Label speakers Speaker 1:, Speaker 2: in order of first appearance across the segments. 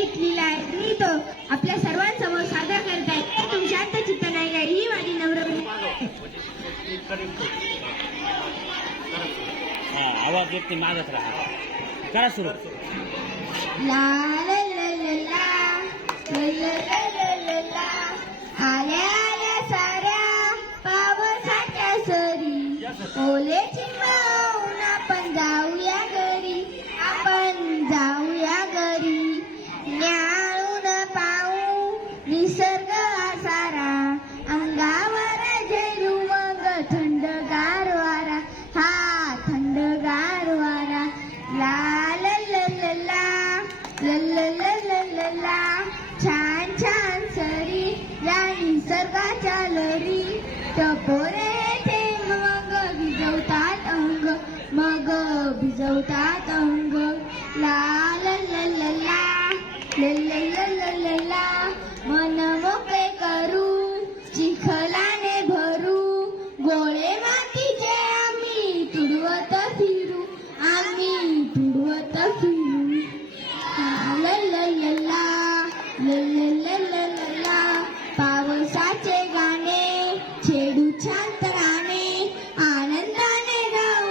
Speaker 1: गीत लिहिलं आहे. मी तो
Speaker 2: आपल्या सर्वांसमोर सादर करत आहे. तुम्ही शांत चित्त नाही आहे. ही माझी नवर आवाज येत नाही मागत राहा. काय सुरू. ला आल्या साऱ्या पावसाच्या सरी. ओले निसर्ग आसारा सारा अंगावर झेलू मग थंडगार वारा हा थंडगार वारा ला ला ला ला ला ला ला ला ला ला छान छान सरी या निसर्गाच्या लरी टपोरे ते मग भिजवतात अंग मग भिजवतात अंग ला ला ला ला ला ला ला ला ला पावसाचे छेडू आनंदाने लल्ला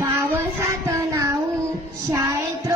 Speaker 2: पावसात नाऊ शाळेत